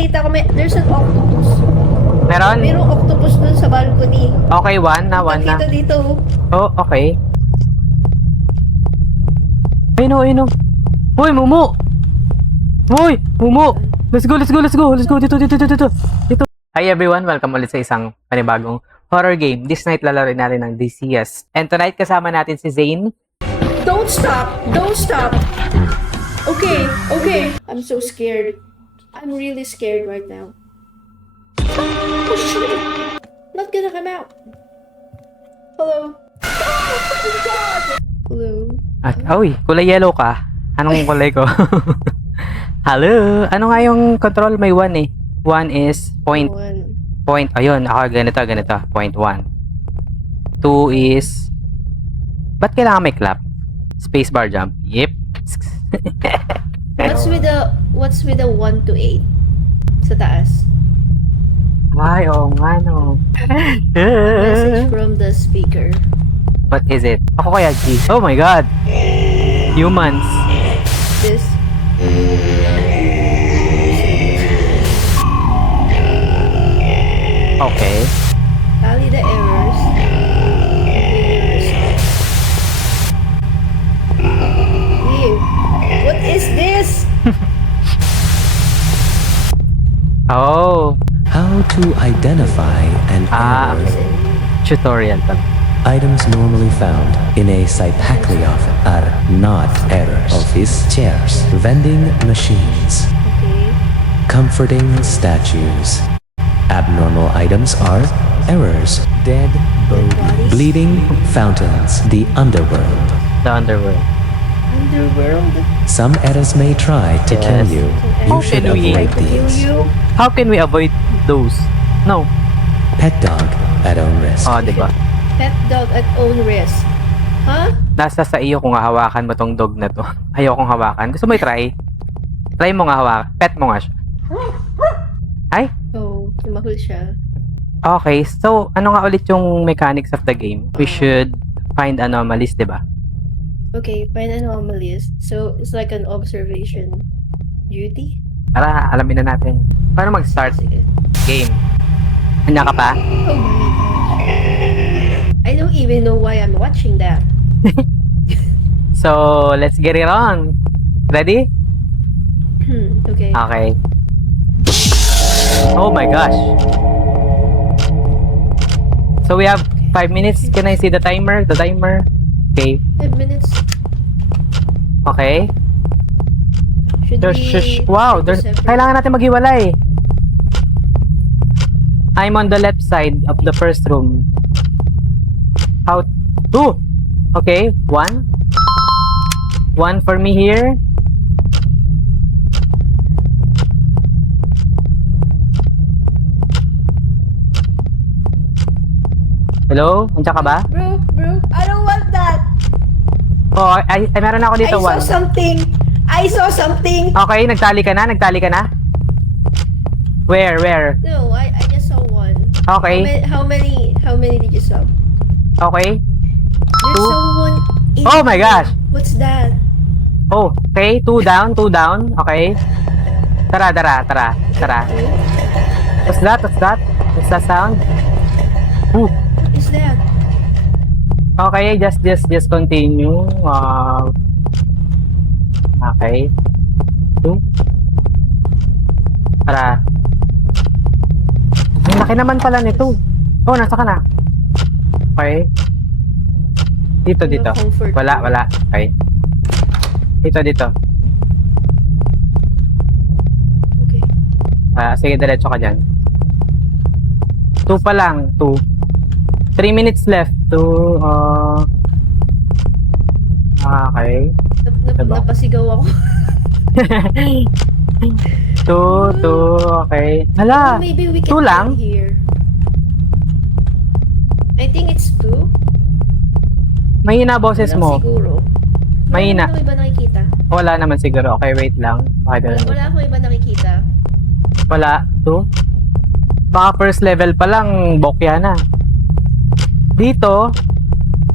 nakita ko, there's an octopus. Meron? Merong octopus dun sa balcony. Okay, one na. Nakita dito. Oh, okay. Ayun. Hoy, Mumu! Hoy, Mumu! Let's go. Dito. Hi everyone, welcome ulit sa isang panibagong horror game. This night lalaroin natin ng DCS. And tonight kasama natin si Zane. Don't stop! Okay. I'm so scared. I'm really scared right now. Oh shit! Not gonna come out. Hello? Oh my god! Hello? At, kulay yellow ka. Anong kulay ko? Hello? Ano nga yung control? May 1 eh. 1 is point. Ayun, ako ganito. Point 1. 2 is... Ba't kailangan may clap? Spacebar jump. Yep. What's with the 1 to 8? Sa taas. Ay, oo nga no. Message from the speaker. What is it? Ako kaya G. Oh my god. Humans. This. Okay. Tally the errors. Ew. What is this? Oh. How to identify an Ah, error. okay. Tutorial pa. Items normally found in a Cypaclion are not errors. Office chairs, vending machines, Okay. comforting statues. Abnormal items are errors, dead bodies, bodies. bleeding fountains, the underworld. The underworld. Underworld. Some errors may try to kill Yes. you. How You should can we- Try avoid to kill these. you. How can we avoid those? No. Pet dog at own risk. Oh, di ba? Pet dog at own risk. Huh? Nasa sa iyo kung hahawakan mo tong dog na to. Ayokong hawakan. Gusto mo i-try? Try mo nga hawakan. Pet mo nga siya. Ay? Oh, mahul siya. Okay. So, ano nga ulit yung mechanics of the game? We should find anomalies, di ba? Okay, find anomalies. So, it's like an observation duty? Tara, alamin na natin. Paano mag-start Sige. game? Handa ka pa? Oh my gosh. I don't even know why I'm watching that. So, let's get it on. Ready? Okay. Okay. Oh my gosh. So we have 5 minutes. Can I see the timer? The timer. Okay. 5 minutes. Okay. Should we... Wow, there's separate? kailangan natin maghiwalay. I'm on the left side of the first room. How? 2. Okay, 1. 1 for me here. Hello? Andiyan ka ba? Bro, I don't want that. Oh, ay meron ako dito, I 1. saw something. Okay, nagtali ka na? Where? No, I just saw one. Okay. How many did you saw? Okay. There's Two. someone in Oh my gosh! What's that? Oh, okay. 2 down. Okay. Tara. What's that? What's that sound? Ooh. What is that? Okay, just continue. Okay. 2. Tara. Ang laki naman pala nito. Oh, nasa ka na? Okay. Dito. Comfort. Wala. Okay. Dito. Okay. Sige, diretso ka dyan. 2 pa lang. 2. 3 minutes left to... okay. Diba? Napasigaw ako. 2. Okay. Hala! Maybe we can 2 lang? go here. I think it's 2. Mahina boses mo. Siguro. Mahina. Wala akong iba nakikita. Wala naman siguro. Okay, wait lang. Wala akong iba nakikita. Wala. 2. Baka first level pa lang, bokya na. Dito,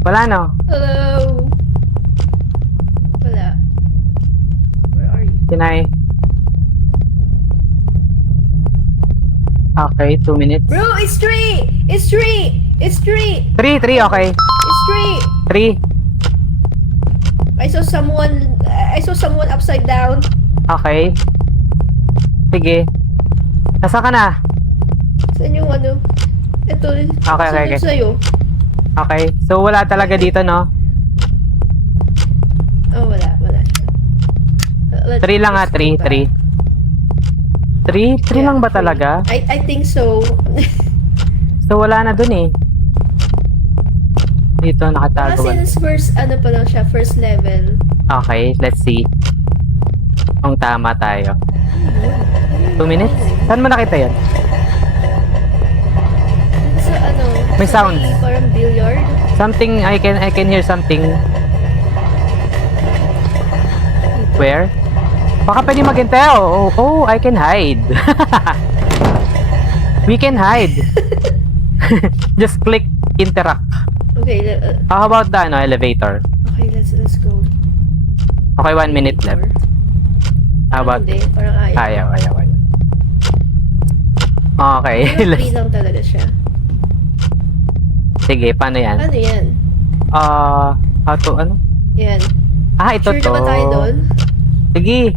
wala no. Hello? Wala. Where are you? Tinay. Okay, 2 minutes. Bro, it's 3! It's 3! It's 3! 3, okay. It's 3! 3, I saw someone upside down. okay. Sige. Nasa ka na? Saan yung ano? Ito. Okay. Sa'yo. Okay. So, wala talaga dito, no? Oh, wala. 3 lang ha, 3. 3 lang ba talaga? I think so. So, wala na dun eh. Dito, nakatago. Since first level. Okay, let's see. Kung tama tayo. 2 minutes? Saan mo nakita yun? Sa May sound. Parang billiard. Something, I can hear something. Where? Baka pwede maghintay. Oh, I can hide. We can hide. Just click interact. Okay, How about the elevator? okay, let's go. Okay, 1 minute left. How about? Hindi, parang ayaw. Ayaw. Okay. Parang 3 lang talaga siya. Sige, paano yan? Ano yan? How to, ano? Yan. Ito Sure to. na ba tayo doon? Sige.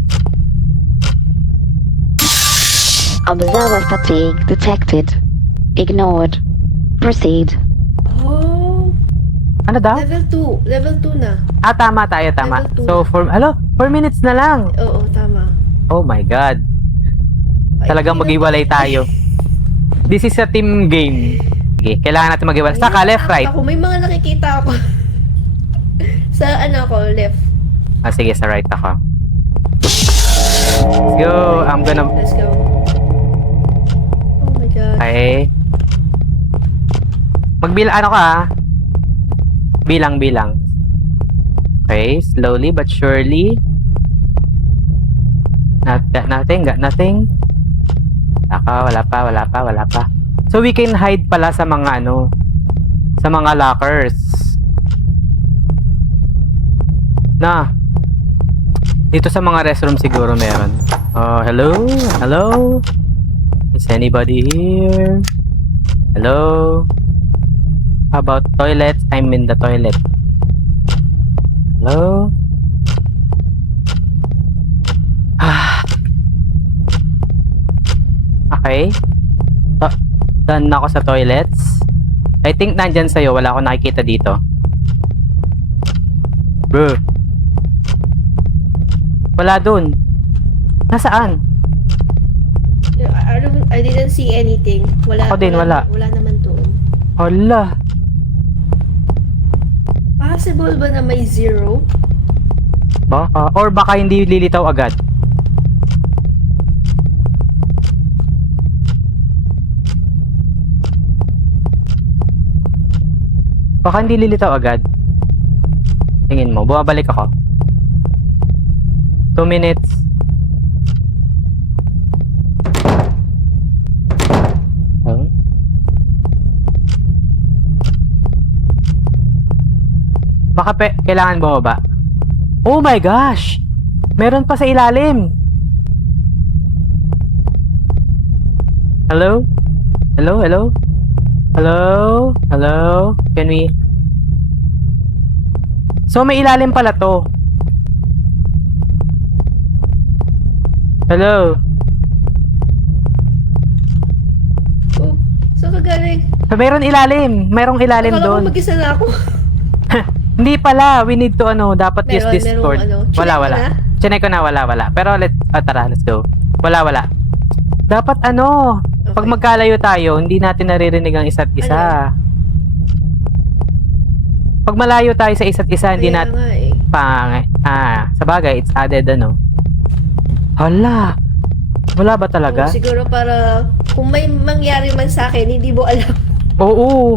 Observer fatigue detected. Ignored. Proceed. Oh, Ano daw? level 2 na. Tama tayo. Level 2 So, 4 minutes na lang. Oo, tama. Oh my God. Talagang mag-iwalay tayo. This is a team game. Sige, kailangan natin mag-iwalay. Saka, left, right. Ako, may mga nakikita ako. Sa left. Sige, sa right ako. Let's go. Let's go. Oh my God. Okay. Ano ka Bilang. Okay, slowly but surely. Got nothing. Wala pa. So we can hide pala sa mga sa mga lockers. Dito sa mga restroom siguro meron. Oh, hello? Is anybody here? Hello? How about toilets? I'm in the toilet. Hello? Okay. Done na ako sa toilets. I think nandyan sa'yo. Wala akong nakikita dito. Bro. Wala dun. Nasaan? I didn't see anything. Ako din, wala. Wala naman doon. Hala. Possible ba na may 0? Baka. Or baka hindi lilitaw agad. Baka hindi lilitaw agad. Tingin mo. Bumabalik ako. 2 minutes. Huh? Baka kailangan bumaba. Oh my gosh! Meron pa sa ilalim. Hello? Hello? Can we... So may ilalim pala to. Hello? Oh, saan ka galing? So, merong ilalim Akala ko doon. mag-isa na ako. Hindi pala, we need to dapat use Discord. Chinek mo Wala. na? Chinek ko na, wala. Pero tara, let's go. Wala. Dapat pag Okay. magkalayo tayo, hindi natin naririnig ang isa't isa. Pag malayo tayo sa isa't isa, hindi Kaya natin nga eh. sa bagay, it's added Hala. Wala ba talaga? Oh, siguro para kung may mangyari man sa akin, hindi mo alam. Oo.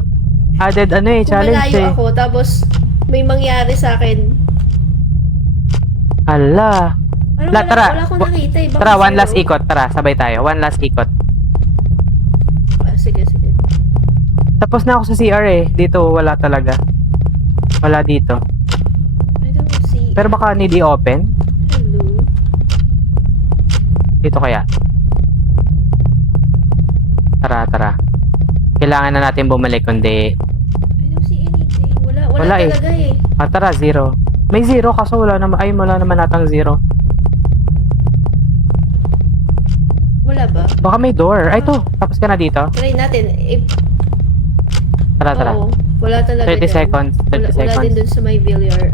Added Kung challenge malayo ako, tapos may mangyari sa akin. Hala. Ano, Tara. wala akong nakita eh. Baka Tara, one 0. last ikot. Tara, sabay tayo. One last ikot. Sige. Tapos na ako sa CR eh. Dito, wala talaga. Wala dito. I don't see. Pero baka need i-open. Hello? Dito kaya. Tara, tara. Kailangan na natin bumalik kundi... I don't see anything. Wala Wala eh. talaga eh. Tara, 0. May 0 kaso wala naman. Ay, wala naman natang 0. Wala ba? Baka may door. Ay, to. Tapos ka na dito. Try natin. If, Tara, tara. oo, wala talaga 30 dyan. seconds. 30 Wala din seconds. dun sa may billiard.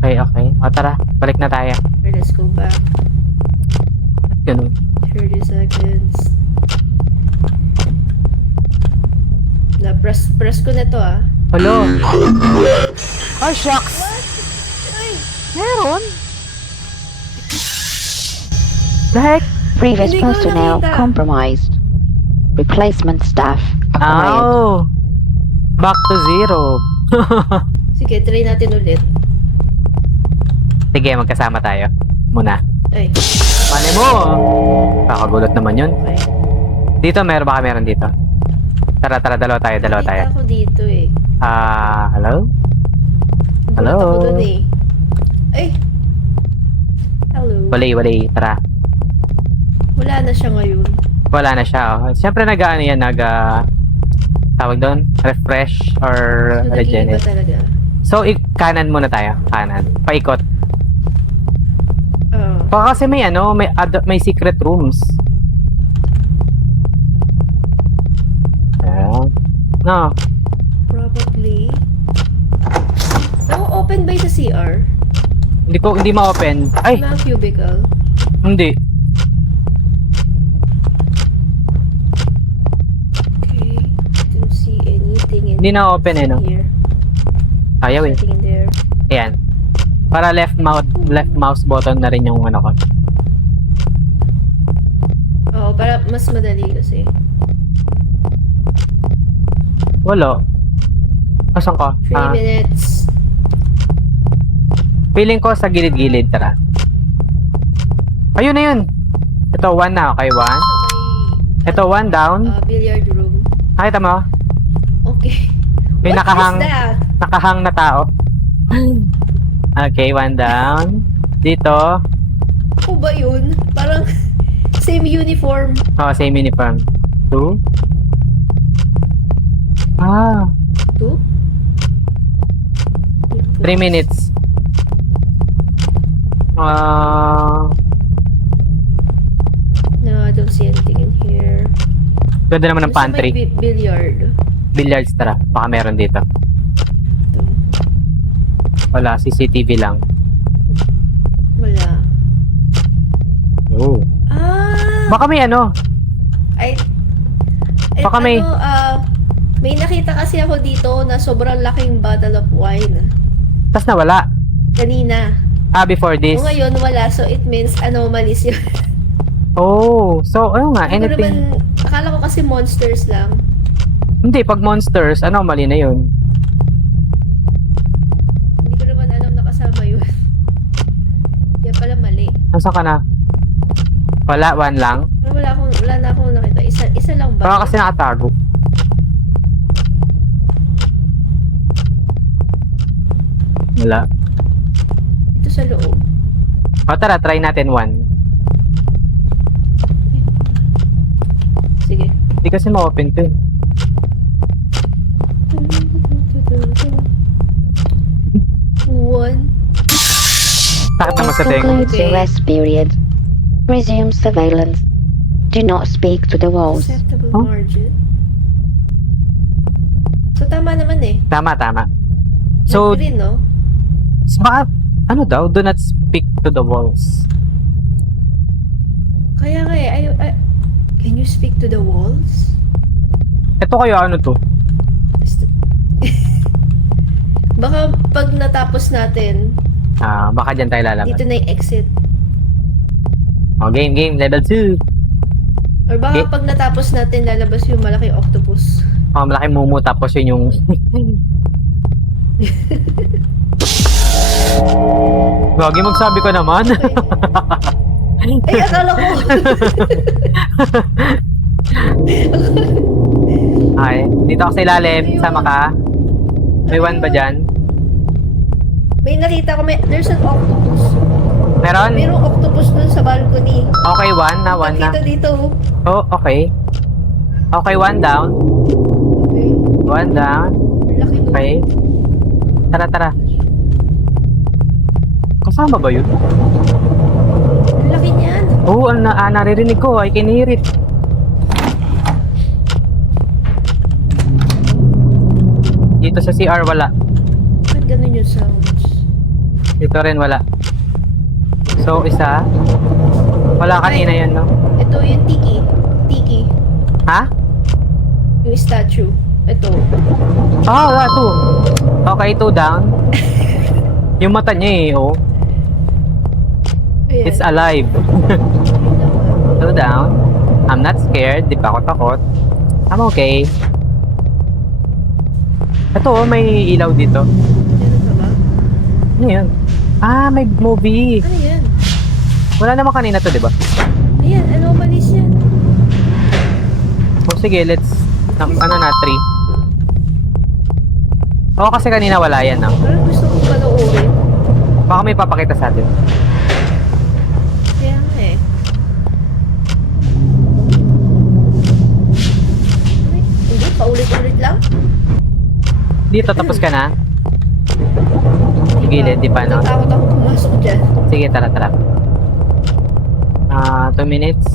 Okay, okay. O, tara. Balik na tayo. Or let's go back. Ganun. 30 seconds. Press ko na to ah. Hello. Oh, shucks. Ay! Meron. The heck? Previous Hindi ko personnel nakita. compromised. Replacement staff acquired. Oh. Back to 0. Sige, try natin ulit. Sige, magkasama tayo. Muna. Ay, Mali mo. Kakagulot naman yun. okay. Dito, baka meron dito. Tara, tara. Dalawa tayo. Nakita ko dito eh. Hello? Hello? Gulat ako dun eh. Ay! Hello. Wali. Tara. Wala na siya ngayon. Wala na siya. Oh. Siyempre, tawag doon? Refresh or So, nag-iiba regenerate. talaga. So, kanan muna tayo. Kanan. Paikot. Oh. Baka kasi may secret rooms. Ayan. No. Probably. Open ba yung sa CR? Hindi ma-open. Ay, Mga cubicle. hindi. Okay. Don't see anything in Hindi na-open no? here. Ayaw eh. Nothing in there. Ayan. Para left mouse button na rin yung ko. Oo, para mas madali kasi. Wala. Asan ka? 3 minutes. Feeling ko sa gilid-gilid. Tara. Ayun na yun. Ito, 1 na. Okay, 1. Sa may Ito, 1 down. billiard room. Nakita mo? Okay. May What nakahang- is that? Nakahang na tao. Okay, 1 down. Dito. Ako ba yun? Parang same uniform. Oh, same uniform. 2. 2? 3 minutes. No, I don't see anything in here. Ganda naman ng Sa may pantry. billiard. Billiards, tara. Baka meron dito. Wala, CCTV lang. Wala. Oh. Baka may Ay, Baka may- may nakita kasi ako dito na sobrang laking bottle of wine. tas nawala. Kanina. Before this. O ngayon, wala. So, it means anomalies yun. Oh, so ano nga, Hindi ko anything. naman, akala ko kasi monsters lang. Hindi, pag monsters, mali na yun. Hindi ko naman alam na kasama yun. Kaya pala mali. Nasaan ka na? Wala, 1 lang. Pero wala na akong nakita. Isa lang ba? Baka kasi nakatago. Wala. Ito sa loob. O tara, try natin 1. Sige. Hindi kasi ma-open to. One. Sakit naman sa This tenga. concludes the Okay. rest period. Resume surveillance. Do not speak to the walls. Acceptable Huh? margin. So, tama naman eh. Tama. So, Green, no? baka, daw? Do not speak to the walls. Kaya nga eh. Can you speak to the walls? Ito kayo, ano to? Baka pag natapos natin, Baka dyan tayo lalabas. dito na yung exit. O, game, level 2. Or baka Okay. pag natapos natin, lalabas yung malaking octopus. O, malaki mumu, tapos yun yung... Gagi, magsabi ko naman. Ay, akala ko. Ay, dito ako sa ilalim. Sama ka. May 1 ba dyan? May nakita ko, there's an octopus. Meron? Mayroong octopus dun sa balcony. Okay, 1 na. Nakita dito. Oh, okay. Okay, one down. Okay. One down. Laki no. Okay. Tara, tara. Kasama ba yun? Laki niyan. Oo, naririnig ko. I can hear it. Dito sa CR, wala. Bakit ganun yung sounds? Dito rin, wala. So, isa. Wala kanina yun, no? Ito yung tiki. Tiki. Ha? Yung statue. Ito. Ah, wala, two. Okay, two down. Yung mata niya eh, oh. Ayan. It's alive. Two down. I'm not scared. Di pa ako takot. I'm okay. Ito, oh, may ilaw dito. Meron pa ba? Ano yun? Ah, may movie. Ano yan? Wala naman kanina to, di ba? Ayan, anomalies yan. O sige, let's... ano na, 3. Oo, kasi kanina wala yan, no? Parang gusto ko panoorin. Baka may papakita sa atin. Kaya nga eh. Ay, hindi, paulit-ulit lang. Dito, tapos ka na? Sa gilid, di pa, no? Natatakot ako pumasok dyan. Sige, tara, tara. 2 minutes.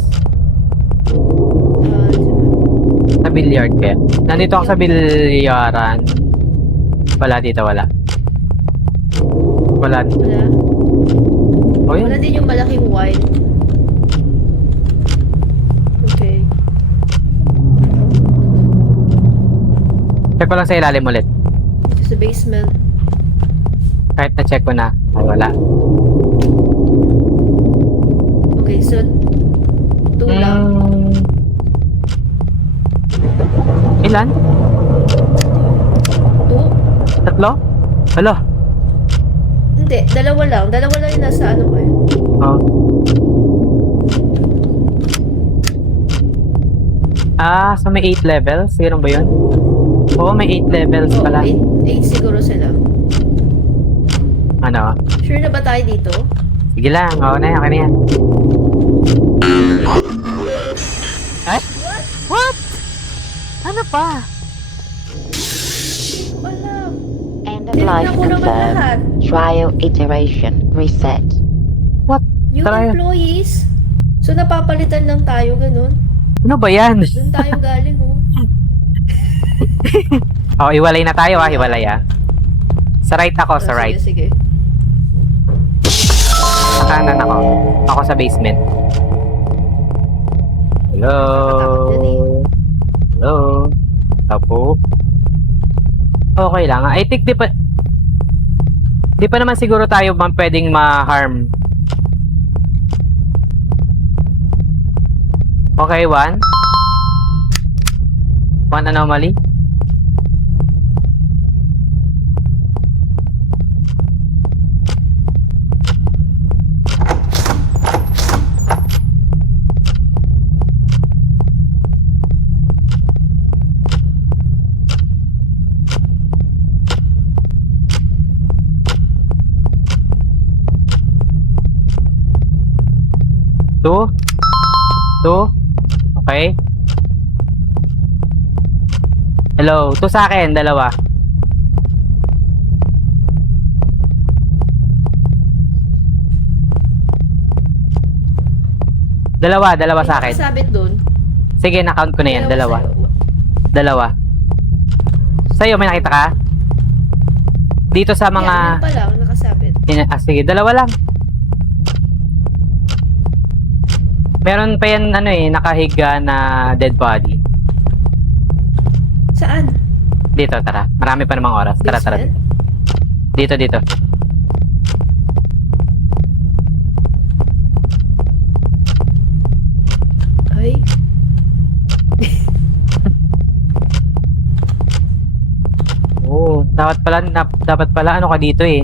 Sa billiard kaya. Nandito ako sa bilyaran. Wala dito, wala. Wala dito. Wala. O Wala yun. din yung malaking wine. Okay. Check ko lang sa ilalim ulit. Dito sa basement. Kahit na-check ko na. Ay, wala. Okay, so 2 lang. Ilan? 2? Tatlo? Hala. Hindi, dalawa lang. Dalawa lang yung nasa ano kayo. Oh. Ah, so may 8 levels? Siguro ba yun? Oo, may 8 levels Oo, pala. 8 siguro sila. Ano? Sure na ba tayo dito? Sige lang. Oo na yan. Okay na yan. Ay? What? Ano pa? Wala. End of life Tinignan ko naman confirmed. lahat. Trial iteration reset. What? New Try. employees. So napapalitan lang tayo, ganun. Ano ba yan? Doon tayo galing, oh. Oh, iwalay na tayo ah. Iwalay ah. Sa right ako, sa Oh, right. Sige, sige. Sa kanan ako. Ako sa basement. Hello? Nakakatakot yan eh. Hello? Tapo? Okay lang. I think di pa naman siguro tayo pwedeng ma-harm. Okay, 1 anomaly. Two. Okay. Hello. 2 sa akin. Dalawa. Dalawa sa akin. Sabit doon. Sige, na-count ko na yan. Dalawa. sa'yo. Dalawa. Sa'yo, may nakita ka? Dito sa mga... Yan pa lang, nakasabit. Sige, dalawa lang. Meron pa yan, nakahiga na dead body. Saan? Dito, tara. Marami pa namang oras. Tara. Basement? Dito. Ay. Oo, dapat pala ano ka dito eh.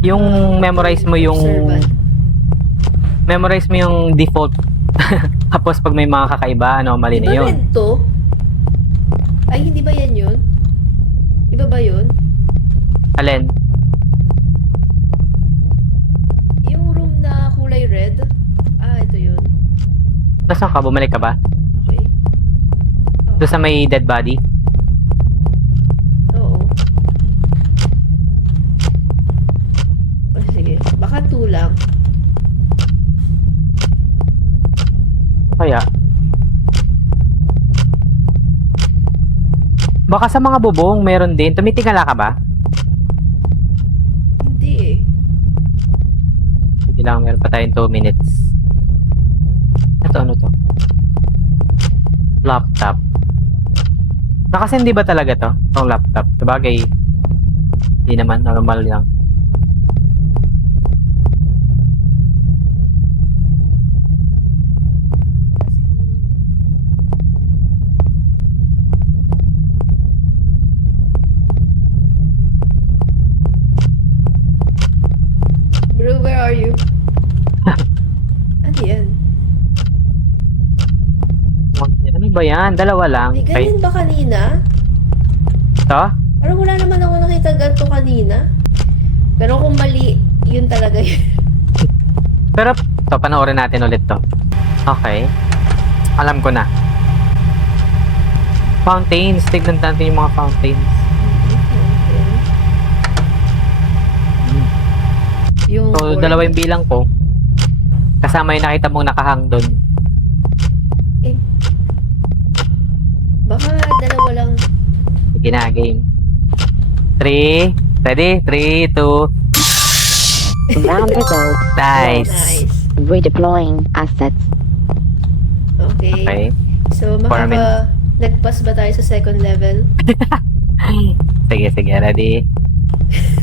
Yung memorize mo yung default. Tapos pag may mga kakaiba, mali na Iba yun. rin to? Ay, hindi ba yan yun? Iba ba yun? Alin? Yung room na kulay red? Ah, ito yun. Nasaan ka? Bumalik ka ba? Doon sa may dead body. Oo. O, sige. Baka 2 lang. Kaya. Baka sa mga bubong meron din. Tumitingala ka ba? Hindi eh. Sige lang, meron pa tayong 2 minutes. Ito, ano to? Laptop. Nakasindi ba talaga to? Itong laptop. Sabagay, hindi naman. Normal lang. Siguro yun. Bro, where are you? Ano yan? Ano ba yan? Dalawa lang. May Okay. ganyan ba kanina? Ito? Parang wala naman ako nakita ganito kanina. Pero kung mali, yun talaga yun. Pero, ito, panoorin natin ulit to. Okay. Alam ko na. Fountains. Tignan natin yung mga fountains. Yung So, board. dalawa yung bilang ko. Kasama yung nakita mong nakahang doon. Eh, baka dalawa lang. Sige na, game. 3. Ready? 3, 2. Round results. Nice. Nice. Redeploying assets. Okay. Okay. So, Farming. nagpas ba tayo sa second level? Sige, sige. Ready?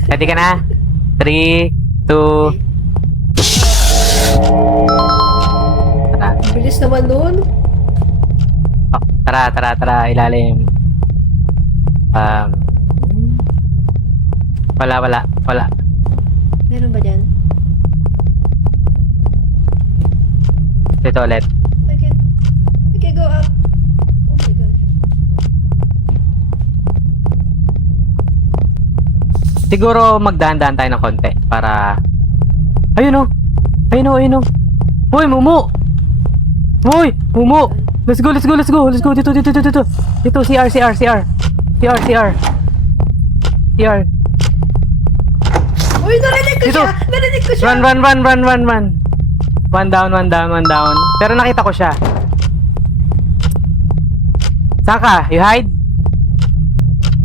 Ready ka na? 3, 2. Tara. Bilis naman nun. Oh, tara, tara, tara. Ilalim. Wala. Meron ba dyan? Dito ulit. I can go up. Oh my gosh. Siguro magdahan-dahan tayo ng konti para... Ayun o! Ayun o! Hoy, Mumu! Hoy, Mumu! Let's go! Dito! Dito, CR. Uy, narinig ko Dito. siya! Narinig ko siya! Run! One down. Pero nakita ko siya. Saan ka? You hide?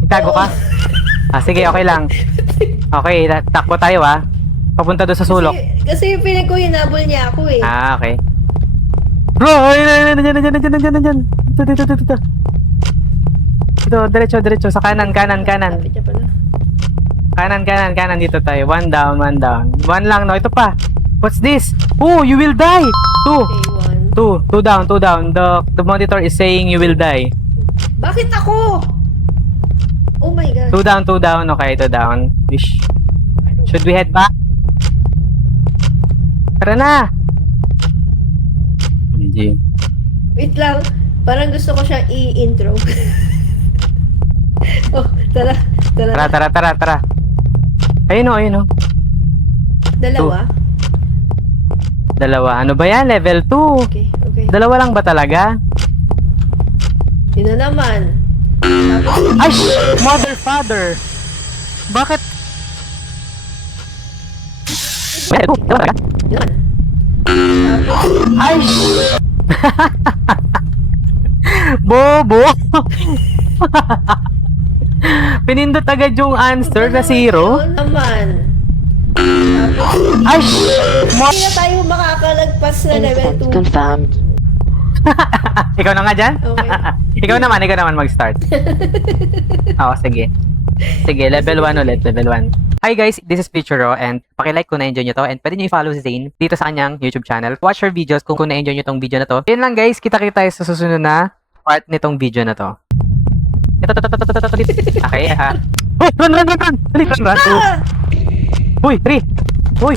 Itago ka? Sige, okay lang. Okay, takbo tayo papunta doon sa sulok. Kasi yung piling ko, hinabol niya ako eh. Okay. Bro! Nandiyan. Dito. Dito, diretso. Sa kanan. Lapit niya pala. Kanan. Dito tayo. One down. One lang, no? Ito pa. What's this? Oh, you will die! Okay, 1. Two down. The monitor is saying you will die. Bakit ako? Oh my god. Two down. Okay, 2 down. Should we head back? Tara na! Hindi. Wait lang. Parang gusto ko siya i-intro. Oh, tara. Tara. Ayun o. Dalawa. Ano ba yan? Level 2. Okay. Dalawa lang ba talaga? Yun na naman. Tapos, Ay! Mother, father! Bakit? Dalawa talaga? yun naman. Tapos, Ay! Bobo! Pinindot agad yung answer na 0. yun naman. Ay! Hindi na tayo makakalagpas na level Instance 2. confirmed. Ikaw na nga dyan? Okay. Ikaw naman mag-start. Oo, sige. Sige, level 1 ulit, level 1. Hi guys, this is Future and paki-like kung na-enjoy nyo to and pwede nyo i-follow si Zane dito sa kanyang YouTube channel. Watch her videos kung na-enjoy nyo tong video na to. Yun lang guys, kita-kita tayo sa susunod na part nitong video na to. Okay, Uy, run! Dali, run! Uy, 3! Uy!